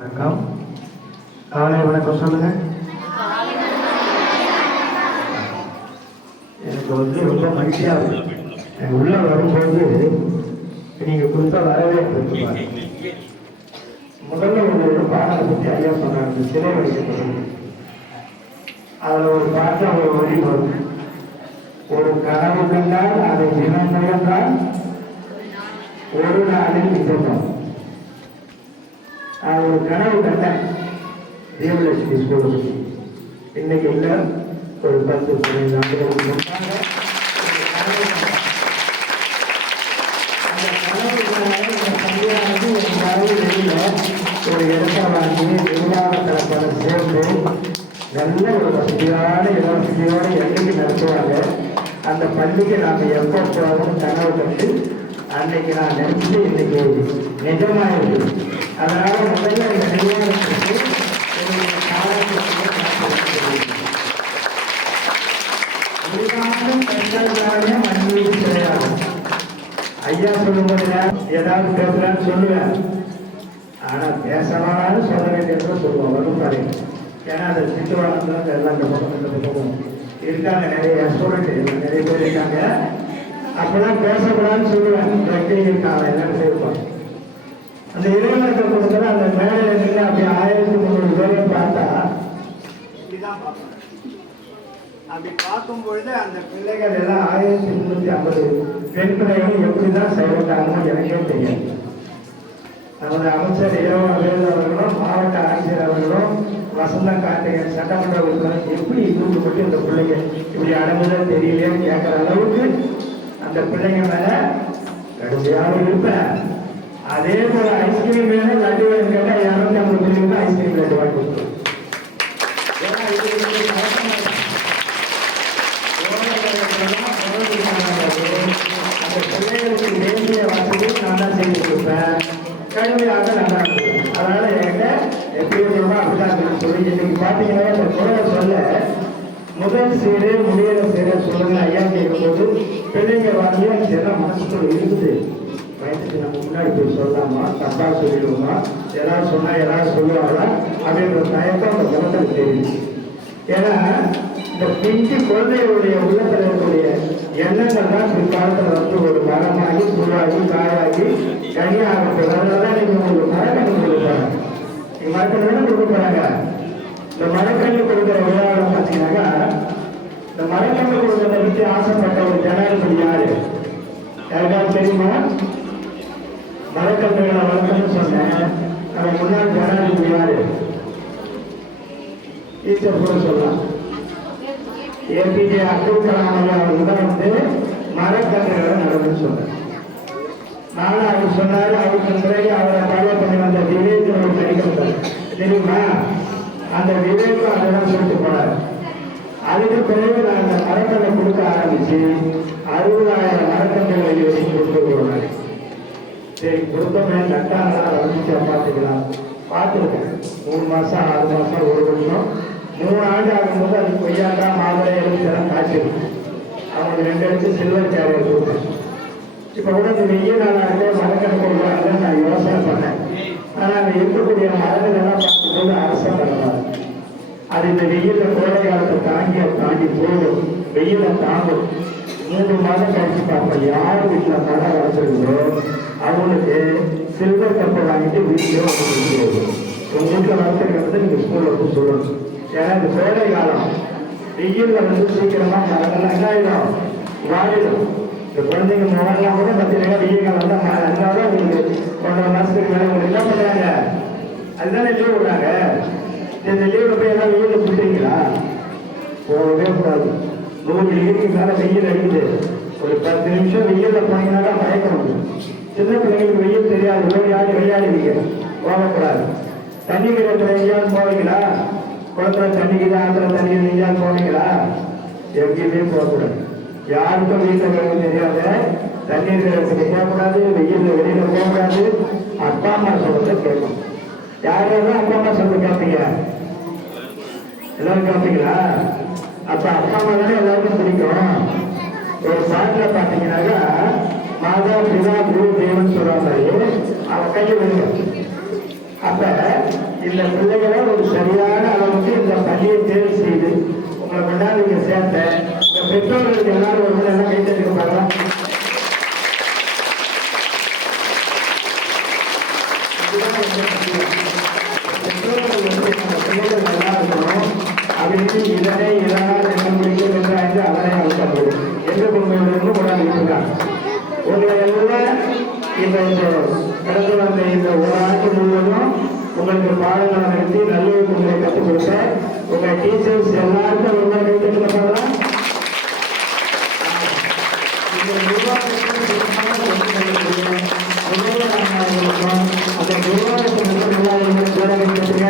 வணக்கம். காலை வணக்கம் சொல்லுங்க. எனக்கு ரொம்ப மகிழ்ச்சியா இருக்கு. உள்ள வரும்போது நீங்க கொடுத்த வரவேற்பு முதல்ல ஒரு பாடலை பற்றி ஐயா சொன்னாங்க, சிறை வைக்கப்படும். அதுல ஒரு பாட்டு ஒரு வழி வரும். ஒரு கனவு கண்டால் அதை தினம் முயன்றால் ஒரு நாளில் நிஜம். நான் ஒரு கனவு கண்டேன், தேவலட்சுமி ஸ்கூலுக்கு. இன்னைக்கு இல்லை, ஒரு 10-15 ஆண்டுகளுக்கு முன்னாக ஒரு இடத்தை வாங்கி நிர்வாகத்தில் பல சேர்ந்து நல்ல ஒரு வசதியான இடவசதியோடு என்னைக்கு நடத்துவாங்க. அந்த பள்ளிக்கு நாம் எப்போ போகணும் கனவு கண்டு அன்னைக்கு நான் நினைச்சு இன்னைக்கு நிஜமாயிருக்கு. அதனால முதல்ல இந்த நிர்வாகத்திற்கு மண்ணில் கிடையாது. ஐயா சொல்லும்போது ஏதாவது பேசுறான்னு சொல்லுவேன், ஆனா பேசலாம்னு சொல்ல வேண்டியது சொல்லுவோம் வகுப்பாரு. ஏன்னா அதை திட்டுவாங்க எல்லாம் இந்த பக்கம் இருக்காங்க, நிறைய ஸ்டூடெண்ட் நிறைய பேர் இருக்காங்க. அப்பெல்லாம் பேசக்கூடாதுன்னு சொல்லுவேன், இருக்காங்க எல்லாம் செய்வாங்க. அந்த இளைஞர்களை கொடுக்குற அந்த மேடையில நின்று அப்படி 1300 பேரையும் பார்த்தா அப்படி பார்க்கும் பொழுது அந்த பிள்ளைகள் எல்லாம் 1350 பெண் பிள்ளைகள் எப்படிதான் செயல்பட்டாங்கன்னு எனக்கே தெரியும். நமது அமைச்சர் வேலு அவர்களும் மாவட்ட ஆட்சியர் அவர்களும் வசந்த கார்த்திகன் சட்டமன்ற உறுப்பினர் எப்படி கூட்டுப்பட்டு இந்த பிள்ளைங்க இப்படி அடங்குதான் தெரியலையான்னு கேட்கிற அளவுக்கு அந்த பிள்ளைங்க மேல கடுமையாக இருப்பேன். அதே போல ஐஸ்கிரீம் வேணும் லட்டு வேணும் கேட்டா 250 பிள்ளைங்க ஐஸ்கிரீம் லட்டு வாங்கி கொடுத்துருவோம். அந்த பிள்ளைகளுக்கு வேண்டிய வசதி நான் தான் செய்து கொடுப்பேன், கடுமையாக நல்லா இருக்கும். அதனால என்கிட்ட எப்பயும் அப்படிதான் சொல்லி இன்னைக்கு பாத்தீங்கன்னா இந்த குறைய சொல்ல முதல் சீடு முடியிற சீடு சொல்லுங்க ஐயா கேட்கும்போது பிள்ளைங்க வாங்கி எல்லாம் மனசுக்குள்ள இருக்குது. வயசுக்கு நம்ம முன்னாடி போய் சொல்லலாமா, தப்பா சொல்லிடுவோமா, ஏதாவது சொன்னா ஏதாவது சொல்லுவாங்களா அப்படின்ற தயக்கம் அந்த குணத்துக்கு தெரியுது. ஏன்னா இந்த பிஞ்சு குழந்தைகளுடைய உள்ளத்தில் இருக்கக்கூடிய எண்ணங்கள் தான் பிற்காலத்தில் வந்து ஒரு மரமாகி உருவாகி காயாகி கனியாக அதனாலதான் நீங்க உங்களுக்கு மரக்கண்ணு கொடுப்பாங்க. நீங்க மரக்கண்ணு கொடுக்க போறாங்க. இந்த மரக்கண்ணு கொடுக்குற விழாவில் பார்த்தீங்கன்னாக்கா இந்த மரக்கண்ணு கொடுக்கறத பற்றி ஆசைப்பட்ட ஒரு ஜனாதிபதி யாரு யாருக்காவது தெரியுமா? மரக்கன்றுகளை வளர்க்கணும்னு சொன்னேன். நம்ம முன்னாள் ஜனாதிபதி யாரு? ஈஸ்வர் கூட சொல்லலாம். ஏபிஜே அப்துல் கலாம் அவர்கள் தான் வந்து மரக்கன்றுகளை நடணும்னு சொன்னார். நானும் அவர் சொன்னாரு. அவருக்கு பிறகு அவரை ஃபாலோ பண்ணி வந்த விவேக் அவர் நடிக்கிறார் தெரியுமா? அந்த விவேக்கும் அதெல்லாம் சொல்லிட்டு போனார். அதுக்கு பிறகு நான் அந்த மரக்கன்றை கொடுக்க ஆரம்பிச்சு 60,000 மரக்கன்றுகளை கொடுத்து போனார். சரி கொடுத்தோமே நட்டாங்களா வந்துச்சா பார்த்துக்கலாம். பார்த்துருக்கேன் 3 மாசம் 6 மாசம் 1 வருஷம் 3 ஆண்டு ஆகும்போது அது கொய்யாக்கா மாதுளை எலுமிச்செல்லாம் காய்ச்சிருக்கு. அவங்களுக்கு 2 எடுத்து சில்வர் சேரியர் கொடுத்தேன். இப்போ கூட இந்த வெயில் நாளாக மரக்கடை கொடுக்குறாங்கன்னு நான் யோசனை பண்ணேன். ஆனால் அங்கே இருக்கக்கூடிய மரங்கள் எல்லாம் பார்க்கும்போது அரசாங்கம் அது இந்த வெயிலில் கோடை காலத்தை தாண்டி போகும், வெயிலை தாங்கும். 3 மாதம் கழிச்சு பார்ப்பேன் யார் வீட்டில் மழை வளர்த்துருந்தோ அவங்களுக்கு சில்வர் கப்பை வாங்கிட்டு வீட்டிலே வந்து உங்க வீட்டில் வளர்த்துருக்கிறது நீங்கள் ஸ்கூலில் வந்து சொல்லணும். ஏன்னா இந்த கோடை காலம் வெயிலில் வந்து சீக்கிரமா மரங்கள்லாம் என்ன ஆகிடும், வாழிடும். இந்த குழந்தைங்க மழைலாம் கூட பார்த்தீங்கன்னா வெயில் காலம் வந்து அதனால உங்களுக்கு 1.5 மாதத்துக்கு மேலே உங்களுக்கு என்ன பண்ணுறாங்க, அதுதானே லீவ் விடுறாங்க. இந்த லீவில் போய் எல்லாம் வெயிலில் கொடுத்துருக்கீங்களா? போகவே கூடாது. 100 டிகிரிக்கு மேலே வெயில் அடிக்குது. ஒரு 10 நிமிஷம் வெயிலில் போனீங்கன்னா மயக்கணும். சின்ன பிள்ளைங்களுக்கு வெயில் தெரியாது, ஓடி ஆடி விளையாடுவீங்க, போகக்கூடாது. தண்ணி கிணத்துல எங்கேயாவது போவீங்களா? குளத்துல தண்ணிக்கு ஆத்துல தண்ணி எங்கேயாவது போவீங்களா? எங்கேயுமே போகக்கூடாது. யாருக்கும் வீட்டில் கிழங்கு தெரியாத தண்ணீர் கிணத்துக்கு போகக்கூடாது, வெயிலில் வெளியில போகக்கூடாது. அப்பா அம்மா சொல்றத கேட்கணும். யாரும் அப்பா அம்மா சொல்ல கேட்பீங்க? எல்லாரும் கேட்பீங்களா? அப்ப அப்பா அம்மா தானே எல்லாருக்கும் பிடிக்கும். ஒரு பாட்டில் பார்த்தீங்கன்னாக்கா மாதா பிதா குரு தேவன் சொல்ற மாதிரி அவன் கையை விடுங்க. அப்ப இந்த பிள்ளைகளை ஒரு சரியான அளவுக்கு இந்த பள்ளியை தேர்வு செய்து உங்களை கொண்டாந்து இங்க சேர்த்த பெற்றோர்களுக்கு எல்லாரும் ஒரு எல்லாம் கை தட்டிக்க பாருங்க. பெற்றோர்கள் வந்து நம்ம பிள்ளைகள் நல்லா இருக்கணும் அப்படின்னு இதனை இதனால் என்ன முடியும் என்று அவரை அழுத்தம் எந்த குடும்பம் கொண்டாந்து இருக்காங்க. உங்களை எல்லாம் இந்த கடந்து வந்த இந்த ஒரு ஆண்டு முழுவதும் உங்களுக்கு பாடங்களை நடத்தி நல்ல உங்களை கற்றுக் கொடுத்த உங்க டீச்சர்ஸ் எல்லாருக்கும் ரொம்ப கற்றுக்கலாம். இந்த நிர்வாகத்துக்கும் அந்த நிர்வாகத்துக்கு நல்லா பேர வைக்கிறதுங்க.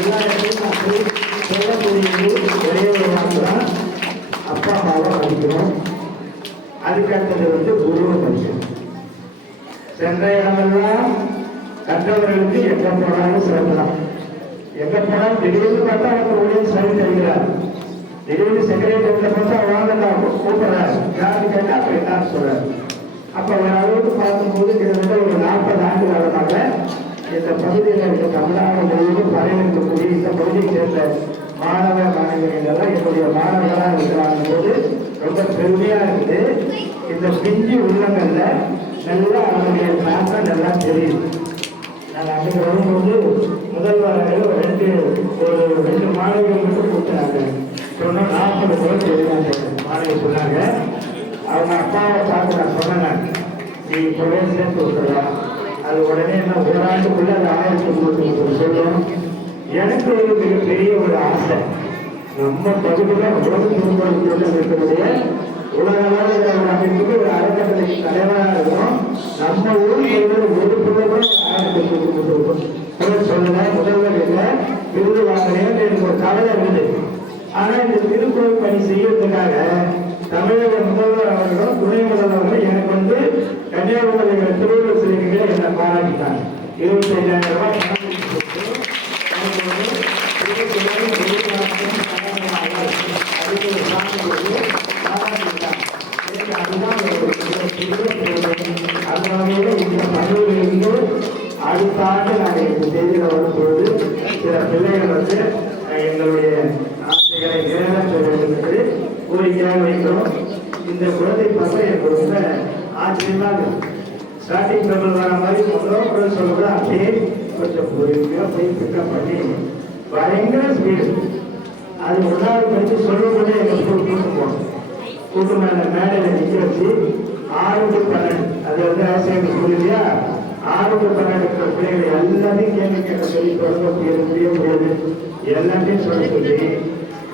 எல்லா இடத்தையும் ஒரே ஒரு வார்த்தை அப்பா அம்மாவை மதிக்கணும். அதுக்கடுத்தது வந்து குருவை மதிக்கணும். சென்ற இடமெல்லாம் கற்றவர்களுக்கு எங்க போனாலும் சிறந்தலாம். எங்க போனாலும் திடீர்னு பார்த்தா அவங்க ஒரே சரி தருகிறார். திடீர்னு செக்ரட்டரியேட்ல பார்த்தா வாங்க கூப்பிடுறாரு. யாரு கேட்டா அப்ப என்ன சொல்றாரு. அப்ப ஒரு அளவுக்கு பார்க்கும்போது கிட்டத்தட்ட ஒரு 40 ஆண்டு காலமாக இந்த பகுதியில் இருக்க தமிழ்நாடு முழுவதும் பரவிருக்கக்கூடிய இந்த பகுதியை சேர்ந்த மாணவ மாணவிகள் எல்லாம் என்னுடைய மாணவர்களாக இருக்கிறாங்க போது ரொம்ப பெருமையா இருக்குது. இந்த பிஞ்சு உள்ளங்கள்ல நல்லா அவருடைய தாக்கம் நல்லா தெரியுது. நாங்கள் அன்றைக்கு வரும்போது முதல்வர்கள் ஒரு 2 மாணவிகள் மட்டும் கொடுத்தாங்க. சொன்னோம் 40 பேர் தெரியாத மாணவி சொன்னாங்க. அவங்க அப்பாவை பார்த்து நான் சொன்னேன், நீ இப்பவே சேர்த்து விட்டுறலாம். அது உடனே என்ன ஓராண்டுக்குள்ள அது 1300 சொல்லும். எனக்கு ஒரு மிகப்பெரிய ஒரு ஆசை, நம்ம பகுதியில் உலக திருமணத்தில் இருக்கக்கூடிய உலக அளவில் ஒரு அமைப்புக்கு ஒரு அறக்கட்டளை தலைவராக இருக்கும். நம்ம ஊரில் ஒரு பிள்ளைகள் சொல்லுங்க முதல்வர் இல்லை விருது வாங்கினேன் எனக்கு ஒரு கவலை இருந்தது. ஆனா இந்த திருக்குறள் பணி செய்யறதுக்காக தமிழக முதல்வர் அவர்களும் துணை முதல்வர்கள் எனக்கு வந்து கன்னியாகுமரி திருவள்ளுவர் சிலைகளை என்னை பாராட்டிட்டாங்க. 25,000 ரூபாய் அடுத்த ஆண்டு நாங்கள் இந்த செய்தியில் வரும்பொழுது சில பிள்ளைகள் வந்து எங்களுடைய ஆசைகளை நிறைவேற்ற வேண்டும் என்று கோரிக்கையாக வைக்கிறோம். இந்த குழந்தை பார்க்க எனக்கு ரொம்ப ஆச்சரியமாக இருக்கு. ஸ்டார்டிங் லெவல் வர மாதிரி முதல் குழந்தை சொல்ல அப்படியே கொஞ்சம் பொறுமையாக போய் பிக்கப் பண்ணி பயங்கர ஸ்பீடு. அது ஒன்றாவது படித்து சொல்லும்போதே எங்கள் ஸ்கூல் கூட்டு போகணும். கூட்டு மேடையில் நிற்க வச்சு 6 to 12 அது வந்து ஆசிரியர் ஸ்கூல் இல்லையா, 6 to 12 இருக்கிற பிள்ளைகளை எல்லாத்தையும் கேள்வி கேட்க சொல்லி தொடங்க முடியாது எல்லாத்தையும் சொல்ல சொல்லி.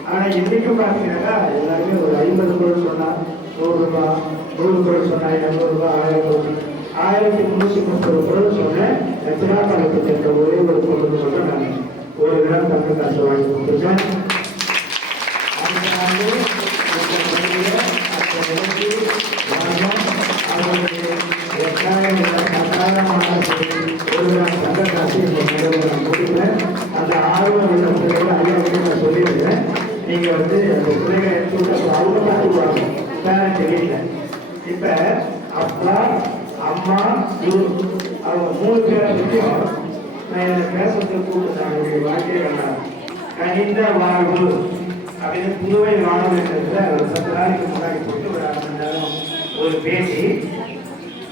ஆனால் இன்றைக்கும் பார்த்தீங்கன்னா எல்லாருமே ஒரு 50 குரல் சொன்னால் 100 ரூபாய், 100 குரல் சொன்னால் 200 ரூபாய், 1000 ரூபாய், 1330 குரல் சொன்னேன். சிராபாலத்தில் இருக்க ஒரே ஒரு பொருள் சொல்ல நான் ஒரு கிராம் தமிழ் காசு வாங்கி கொடுத்துருக்கேன். அந்த ஆர்வம் உள்ள பிள்ளைகள் ஐயா சொல்லியிருக்கேன். நீங்க வந்து அந்த பிள்ளைகளை எடுத்து அவங்க பார்த்துக்குவாங்க பேரண்ட் வீட்டில். இப்ப அப்பா அம்மா குரு அவங்க 3 பேரை பற்றியும் நான் என்னை பேசுறதுக்கு கூப்பிட்டாங்க. வாழ்க்கை வேண்டாம் கனிந்த வாழ்வு அப்படின்னு புதுவை வாழ்வு என்ற ஒரு 10 நாளைக்கு முன்னாடி போட்டு ஒரு 1/2 மணி நேரம் ஒரு பேசி.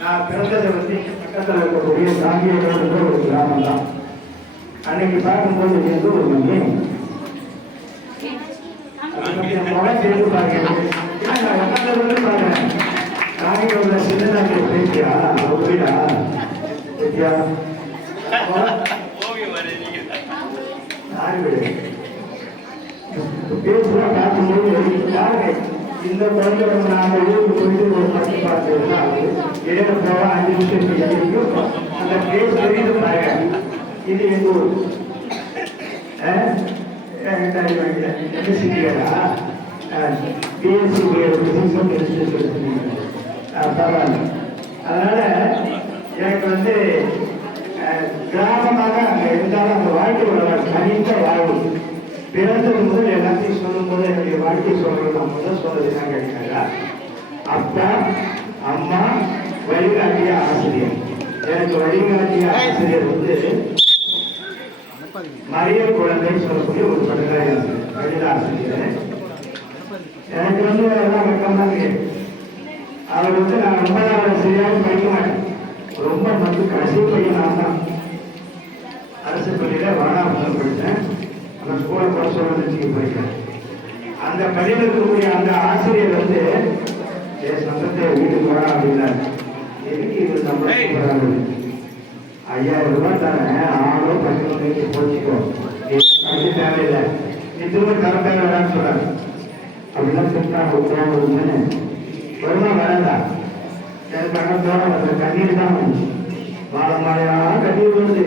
நான் பிறந்ததை வந்து பக்கத்தில் இருக்கக்கூடிய சாங்கியோட ஒரு கிராமம் தான். அன்னைக்கு பார்க்கும்போது வந்து ஒரு மணி அதை பற்றி சேர்ந்து பாருங்க. நான் உட்காந்து பாருங்க சாங்கியோட சின்னதாக பேசியா அவங்க வீடா பேசியா யாரு வீடு பேசுலாம் பார்க்கும்போது யாருங்க இந்த குழந்தை நாங்கள் ஊருக்கு போயிட்டு ஒரு 10 பார்த்தோம்னா 7 போவா 5 நிமிஷம் அந்த பேஸ் தெரியுது பாருங்க. இது எங்க ஊர் எம்எஸ்சிடியா பிஎஸ்சி பரவாயில்ல. அதனால எனக்கு வந்து கிராமமாக அங்கே இருந்தாலும் அந்த வாழ்க்கையோட கனிந்த வாழ்வு பிறந்தது முதல் எல்லாத்தையும் சொல்லும் போது என்னுடைய வாழ்க்கை சொல்றது நான் முதல் சொல்றது என்ன கேட்டீங்கன்னா அப்பா அம்மா வழிகாட்டிய ஆசிரியர். எனக்கு வழிகாட்டிய ஆசிரியர் வந்து மரிய குழந்தை சொல்லக்கூடிய ஒரு பட்டதாரி கணித ஆசிரியர். எனக்கு வந்து அதெல்லாம் வெக்கம் தான் கேட்கும். அவர் வந்து நான் ரொம்ப நாள் சரியாக படிக்க மாட்டேன். ரொம்ப வந்து கடைசி பையன் நான் தான். அரசு பள்ளியில வானாபுரம் படித்தேன். அந்த ஸ்கூலை படிச்சு படிக்கிறேன். அந்த பள்ளியில் இருக்கக்கூடிய அந்த ஆசிரியர் வந்து என் சந்தத்தை வீட்டுக்கு போறா அப்படின்னாரு. எதுக்கு இவர் நம்ம 5000 ரூபாய் தரேன், 6 10 போச்சுக்கோ, அது தேவையில்லை, நீ திரும்ப தர தேவையில்லான்னு சொல்றாரு. அப்படிலாம் சொன்னா வருமா வேணா எனக்கு அங்கே தோணும் கண்ணீர் தான் வந்துச்சு. மாலையான கண்ணீர் வருது.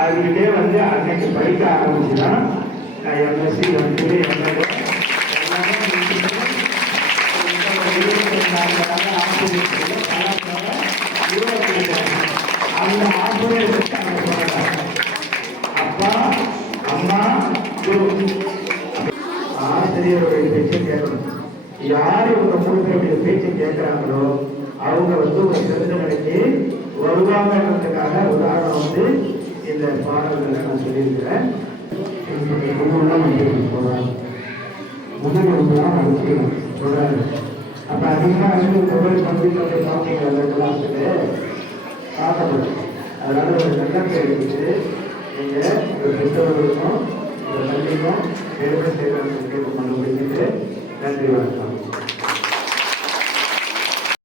அதுக்கிட்டே வந்து அன்னைக்கு படிக்க ஆரம்பிச்சுதான் நான் எம்எஸ்சி எம்ஏ எம்ஏ அந்த ஆசிரியர் அப்பா அம்மா ஆசிரியருடைய பேச்சை கேட்கணும். யார் இவங்க மூணு பேச்சை கேட்கிறாங்களோ அவங்க வந்து ஒரு சிறந்த நிலைக்கு வருவாங்கன்றதுக்காக உதாரணம் வந்து இந்த பாடல்களை நான் சொல்லியிருக்கிறேன். சொல்றாரு. அப்ப அதிகமாக வந்து மொபைல் கம்ப்யூட்டர் பார்த்தீங்க பார்க்கப்படும். அதனால ஒரு நல்ல எடுத்து நீங்க பெற்றவர்களுக்கும் இந்த பள்ளிக்கும் பெருமை செய்வதற்கு கொண்டு போய்கிட்டு நன்றி வணக்கம்.